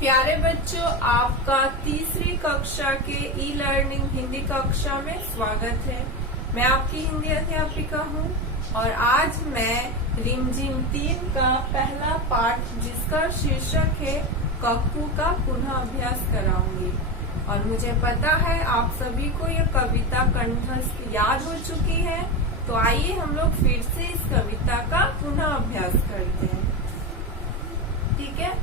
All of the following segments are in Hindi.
प्यारे बच्चों, आपका तीसरी कक्षा के ई लर्निंग हिंदी कक्षा में स्वागत है। मैं आपकी हिंदी अध्यापिका हूँ और आज मैं रिमझिम 3 का पहला पाठ जिसका शीर्षक है कक्कू का पुनः अभ्यास कराऊंगी। और मुझे पता है आप सभी को यह कविता कंठस्थ याद हो चुकी है, तो आइए हम लोग फिर से इस कविता का पुनः अभ्यास करते हैं। ठीक है।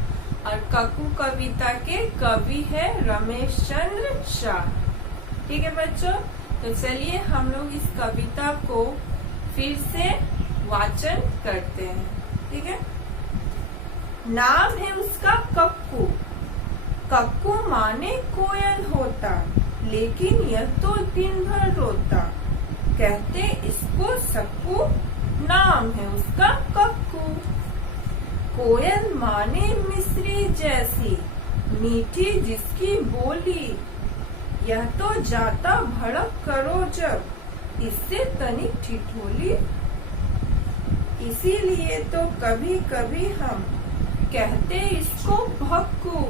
और कक्कू कविता के कवि है रमेश चंद्र शाह। ठीक है बच्चों, तो चलिए हम लोग इस कविता को फिर से वाचन करते हैं। ठीक है। नाम है उसका कक्कू। कक्कू माने कोयल होता, लेकिन यह तो दिन भर रोता। कहते इसको सक्कू, नाम है उसका कक्कू। कोयल माने मिस्री जैसी, मीठी जिसकी बोली। यह तो जाता भड़क करो जब, इससे तनिक ठिठोली। इसीलिए तो कभी कभी हम कहते इसको भक्कू,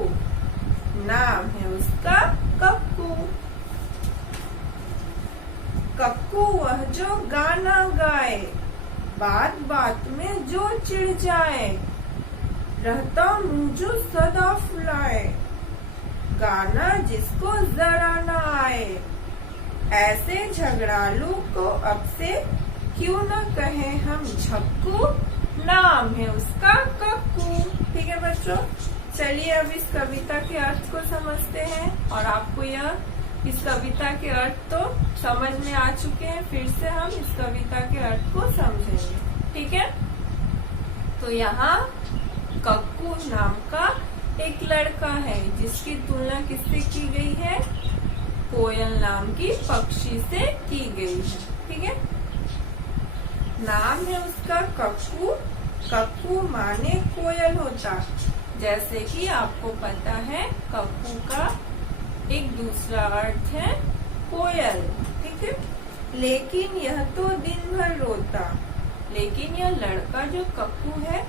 नाम है उसका कक्कू। कक्कू वह जो गाना गाए, बात बात में जो चिढ़ जाए। रहता मुंह जो सदा फुलाए, गाना जिसको जरा न आए। ऐसे झगड़ालू को अब से क्यों न कहे हम झक्कू, नाम है उसका कक्कू। ठीक है बच्चों, चलिए अब इस कविता के अर्थ को समझते हैं। और आपको इस कविता के अर्थ तो समझ में आ चुके हैं। फिर से हम इस कविता के अर्थ को समझेंगे। ठीक है। तो यहाँ कक्कू नाम का एक लड़का है जिसकी तुलना किससे की गई है? कोयल नाम की पक्षी से की गई है। ठीक है। नाम है उसका कक्कू। कक्कू माने कोयल होता। जैसे कि आपको पता है कक्कू का एक दूसरा अर्थ है कोयल। ठीक है। लेकिन यह तो दिन भर रोता। लेकिन यह लड़का जो कक्कू है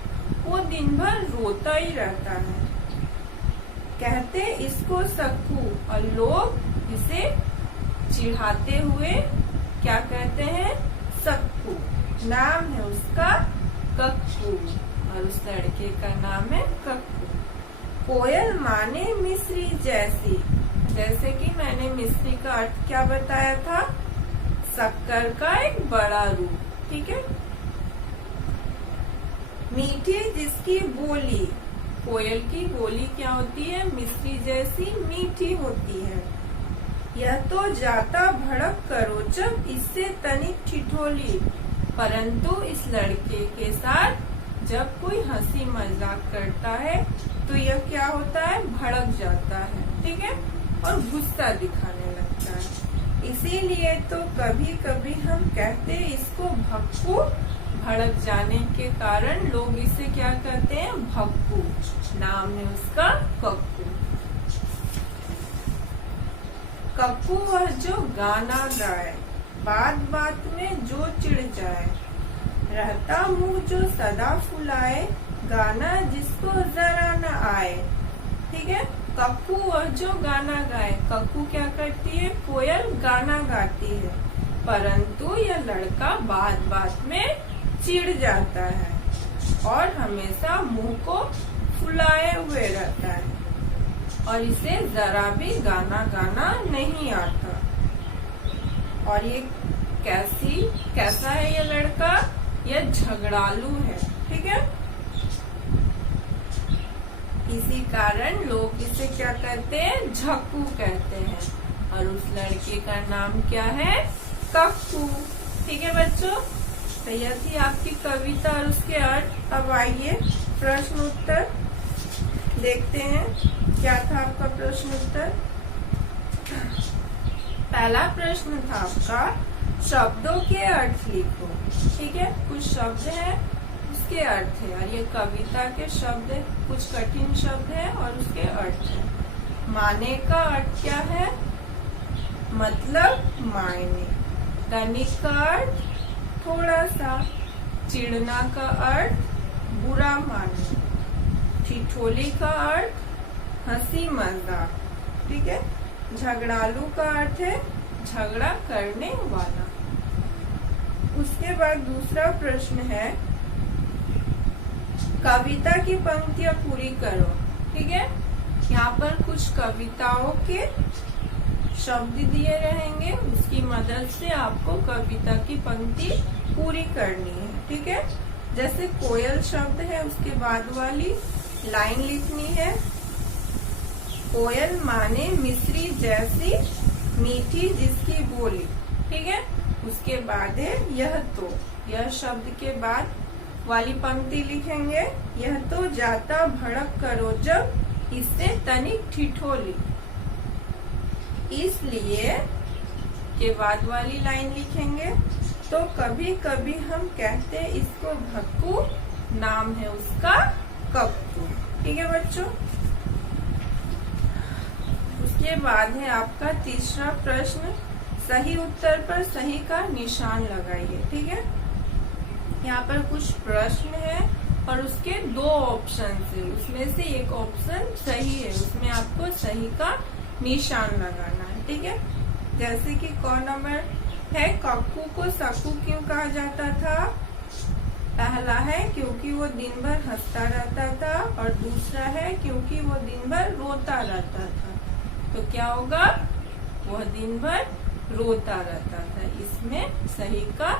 वो दिन भर रोता ही रहता है। कहते इसको सक्कू, और लोग इसे चिढ़ाते हुए क्या कहते हैं? सक्कू। नाम है उसका कक्कू और उस लड़के का नाम है कक्कू। कोयल माने मिस्री जैसी। जैसे कि मैंने मिस्री का अर्थ क्या बताया था? शक्कर का एक बड़ा रूप। ठीक है। मीठी जिसकी बोली। कोयल की बोली क्या होती है? मिस्री जैसी मीठी होती है। यह तो जाता भड़क करो जब, इससे तनिक ठिठोली। परंतु इस लड़के के साथ जब कोई हंसी मजाक करता है तो यह क्या होता है? भड़क जाता है। ठीक है। और गुस्सा दिखाने लगता है। इसीलिए तो कभी कभी हम कहते इसको भक्कू। भड़क जाने के कारण लोग इसे क्या कहते हैं? भक्कू। नाम है उसका कक्कू। कक्कू वह जो गाना गाए, बात बात में जो चिढ़ जाए। रहता मुंह जो सदा फुलाए, गाना जिसको जरा न आए। ठीक है। कक्कू वह जो गाना गाए। कक्कू क्या करती है? कोयल गाना गाती है, परंतु यह लड़का बात बात में चिढ़ जाता है और हमेशा मुंह को फुलाए हुए रहता है और इसे जरा भी गाना गाना नहीं आता। और ये कैसा है ये लड़का? यह झगड़ालू है। ठीक है। इसी कारण लोग इसे क्या कहते हैं? झक्कू कहते हैं। और उस लड़के का नाम क्या है? कक्कू। ठीक है बच्चों, तो यह थी आपकी कविता और उसके अर्थ। अब आइए प्रश्न उत्तर देखते हैं। क्या था आपका प्रश्न उत्तर? पहला प्रश्न था आपका, शब्दों के अर्थ लिखो। ठीक है। कुछ शब्द है, उसके अर्थ है। और ये कविता के शब्द है, कुछ कठिन शब्द है और उसके अर्थ है। माने का अर्थ क्या है? मतलब मायने। तनिक का अर्थ थोड़ा सा। चिढ़ना का अर्थ बुरा मानना। ठिठोली का अर्थ हंसी मजाक। ठीक है, झगड़ालू का अर्थ है झगड़ा करने वाला। उसके बाद दूसरा प्रश्न है, कविता की पंक्तियां पूरी करो। ठीक है, यहाँ पर कुछ कविताओं के शब्द दिए रहेंगे, उसकी मदद से आपको कविता की पंक्ति पूरी करनी है। ठीक है, जैसे कोयल शब्द है, उसके बाद वाली लाइन लिखनी है, कोयल माने मिश्री जैसी मीठी जिसकी बोली। ठीक है, उसके बाद है यह तो, यह शब्द के बाद वाली पंक्ति लिखेंगे, यह तो जाता भड़क करो जब इससे तनिक ठिठोली। इसलिए के बाद वाली लाइन लिखेंगे, तो कभी कभी हम कहते इसको भक्कू, नाम है उसका कक्कू। ठीक है बच्चों, उसके बाद है आपका तीसरा प्रश्न, सही उत्तर पर सही का निशान लगाइए। ठीक है, यहाँ पर कुछ प्रश्न है और उसके दो ऑप्शन है, उसमें से एक ऑप्शन सही है, उसमें आपको सही का निशान लगाना है। ठीक है, जैसे कि क नंबर है, कक्कू को सक्कू क्यों कहा जाता था? पहला है क्योंकि वो दिन भर हंसता रहता था, और दूसरा है क्योंकि वो दिन भर रोता रहता था। तो क्या होगा? वह दिन भर रोता रहता था। इसमें सही का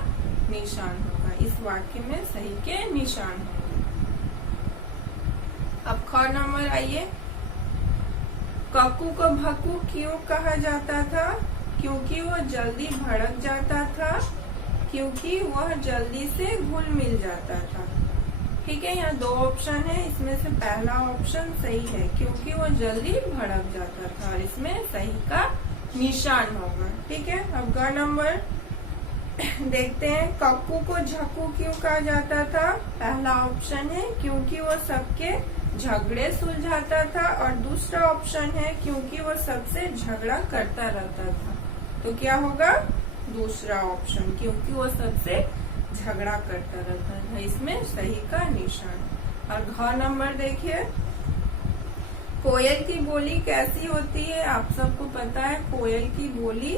निशान होगा, इस वाक्य में सही के निशान होगा। अब ख नंबर आइए, कक्कू को भक्कू क्यों कहा जाता था? क्योंकि वह जल्दी भड़क जाता था, क्योंकि वह जल्दी से घुल मिल जाता था। ठीक है, यहाँ दो ऑप्शन है, इसमें से पहला ऑप्शन सही है, क्योंकि वह जल्दी भड़क जाता था, और इसमें सही का निशान होगा। ठीक है, अब ग नंबर देखते हैं, कक्कू को झक्कू क्यों कहा जाता था? पहला ऑप्शन है क्योंकि वो सबके झगड़े सुलझाता था, और दूसरा ऑप्शन है क्योंकि वो सबसे झगड़ा करता रहता था। तो क्या होगा? दूसरा ऑप्शन, क्योंकि वो सबसे झगड़ा करता रहता था, इसमें सही का निशान। और घ नंबर देखिए, कोयल की बोली कैसी होती है? आप सबको पता है कोयल की बोली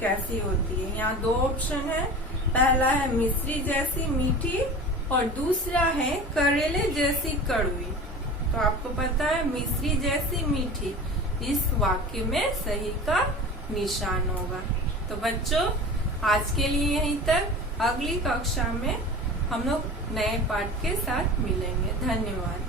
कैसी होती है। यहाँ दो ऑप्शन है, पहला है मिश्री जैसी मीठी, और दूसरा है करेले जैसी कड़वी। तो आपको पता है मिश्री जैसी मीठी, इस वाक्य में सही का निशान होगा। तो बच्चों, आज के लिए यहीं तक, अगली कक्षा में हम लोग नए पाठ के साथ मिलेंगे। धन्यवाद।